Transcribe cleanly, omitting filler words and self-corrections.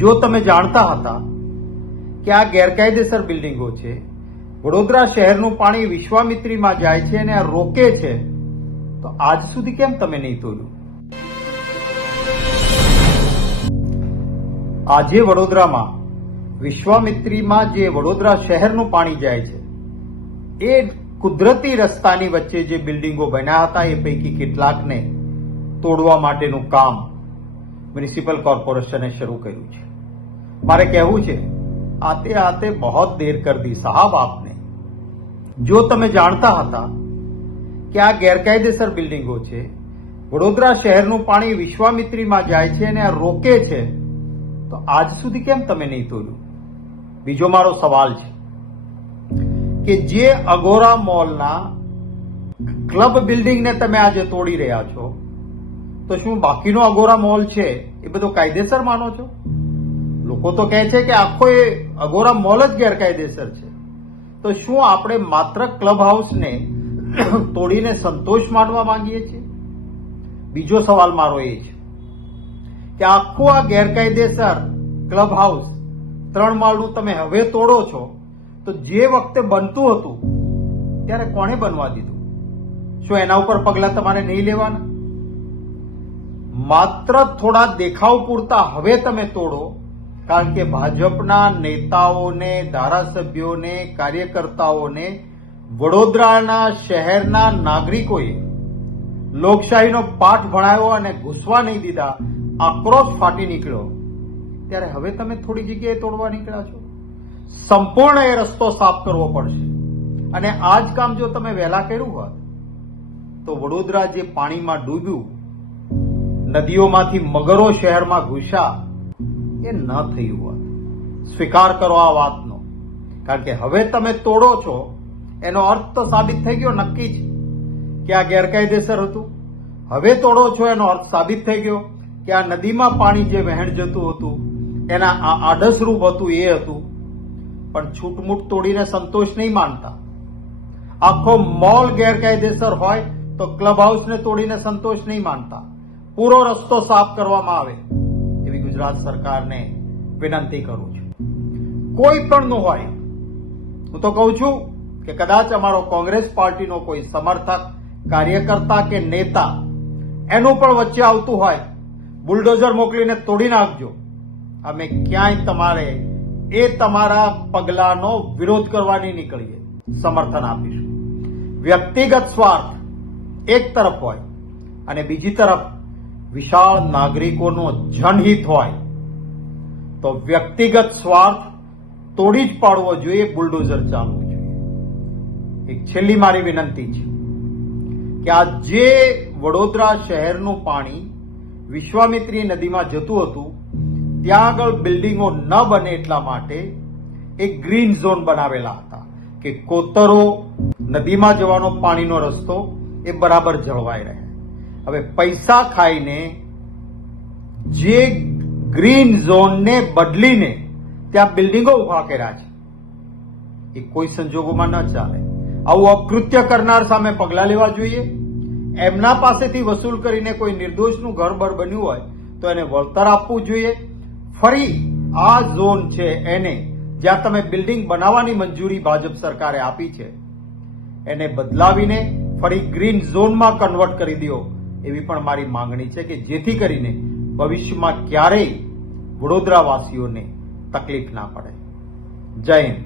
જો તમે જાણતા હતા કે આ ગેરકાયદેસર બિલ્ડિંગો છે, વડોદરા શહેરનું પાણી વિશ્વામિત્રીમાં જાય છે અને આ રોકે છે, તો આજ સુધી કેમ તમે નહીં તોડ્યું? આજે વડોદરામાં વિશ્વામિત્રીમાં જે વડોદરા શહેરનું પાણી જાય છે, એ કુદરતી રસ્તાની વચ્ચે જે બિલ્ડિંગો બન્યા હતા એ પૈકી કેટલાકને તોડવા માટેનું કામ મ્યુનિસિપલ કોર્પોરેશને શરૂ કર્યું છે. મારે કહેવું છે, આતે બહોત દેર કર દી સાहब આપને. જો તમે જાણતા હતા કે આ ગેરકાયદેસર બિલ્ડિંગો છે, વડોદરા શહેરનું પાણી વિશ્વામિત્રીમાં જાય છે અને આ રોકે છે, તો આજ સુધી કેમ તમે નહીં તોડ્યું? બીજો મારો સવાલ છે કે જે અગોરા મોલના ક્લબ બિલ્ડિંગને તમે આજે તોડી રહ્યા છો, તો શું બાકીનો અગોરા મોલ છે એ બધો કાયદેસર માનો છો? લોકો તો કહે છે કે આખો એ અગોરા મોલ જ ગેરકાયદેસર છે. તો શું આપણે માત્ર ક્લબ હાઉસને તોડીને સંતોષ માનવા માંગીએ છીએ? બીજો સવાલ મારો એ છે કે આખું આ ગેરકાયદેસર ક્લબ હાઉસ 3 માળનું તમે હવે તોડો છો, તો જે વખતે બનતું હતું ત્યારે કોણે બનવા દીધું? શું એના ઉપર પગલા તમારે નહીં લેવાના? માત્ર થોડા દેખાવ પૂરતા હવે તમે તોડો, કારણ કે ભાજપના નેતાઓને, ધારાસભ્યોને, કાર્યકર્તાઓને વડોદરાના શહેરના નાગરિકોએ લોકશાહીનો પાઠ ભણાવ્યો અને ઘૂસવા નહીં દીધા, આક્રોશ ફાટી નીકળ્યો, ત્યારે હવે તમે થોડી જગ્યાએ તોડવા નીકળ્યા છો. સંપૂર્ણ એ રસ્તો સાફ કરવો પડશે. અને આ જ કામ જો તમે વહેલા કર્યું હોત તો વડોદરા જે પાણીમાં ડૂબ્યું, નદીઓમાંથી મગરો શહેરમાં ઘૂસ્યા, એ ન થયું હોત. સ્વીકાર કરો આ વાતનો, કારણ કે હવે તમે તોડો છો એનો અર્થ તો સાબિત થઈ ગયો, નક્કી છે કે આ ગેરકાયદેસર હતું. હવે તોડો છો એનો અર્થ સાબિત થઈ ગયો કે આ નદીમાં પાણી જે વહેણ જતું હતું એના આ આડસરૂપ હતું એ હતું. પણ છૂટમૂટ તોડીને સંતોષ નહીં માનતા. આખો મોલ ગેરકાયદેસર હોય તો ક્લબ હાઉસને તોડીને સંતોષ નહીં માનતા. પૂરો રસ્તો સાફ કરવામાં આવે એવી ગુજરાત સરકારને વિનંતી કરું છું. કોઈ પણ નું હોય, હું તો કહું છું કે કદાચ અમારો કોંગ્રેસ પાર્ટીનો કોઈ સમર્થક, કાર્યકર્તા કે નેતા એનું પણ વચ્ચે આવતું હોય, બુલડોઝર મોકલીને તોડી નાખજો. અમે ક્યાંય તમારા પગલાનો વિરોધ કરવાની નીકળીએ, સમર્થન આપીશું. વ્યક્તિગત સ્વાર્થ એક તરફ હોય અને બીજી તરફ વિશાળ નાગરિકોનો જનહિત હોય, તો વ્યક્તિગત સ્વાર્થ તોડી જ પાડવો જોઈએ, બુલડોઝર ચાલવું જોઈએ. એક છેલ્લી મારી વિનંતી છે કે આ જે વડોદરા શહેરનું પાણી વિશ્વામિત્રી નદીમાં જતું હતું, ત્યાં આગળ બિલ્ડિંગો ન બને એટલા માટે એક ગ્રીન ઝોન બનાવેલા હતા કે કોતરો, નદીમાં જવાનો પાણીનો રસ્તો એ બરાબર જળવાઈ રહે. હવે પૈસા ખાઈને જે ગ્રીન ઝોનને બદલીને ત્યાં બિલ્ડિંગો ઉભા કર્યા છે, એ કોઈ સંજોગોમાં ન ચાલે. આવું અકૃત્ય કરનાર સામે પગલા લેવા જોઈએ. એમના પાસેથી વસૂલ કરીને કોઈ નિર્દોષનું ઘર બન્યું હોય તો એને વળતર આપવું જોઈએ. ફરી આ ઝોન છે એને, જ્યાં તમે બિલ્ડિંગ બનાવવાની મંજૂરી ભાજપ સરકારે આપી છે, એને બદલાવીને ફરી ગ્રીન ઝોનમાં કન્વર્ટ કરી દો, એવી પણ મારી માંગણી છે કે જેથી કરીને ભવિષ્યમાં ક્યારેય વડોદરાવાસીઓને તકલીફ ના પડે. જય હિન્દ.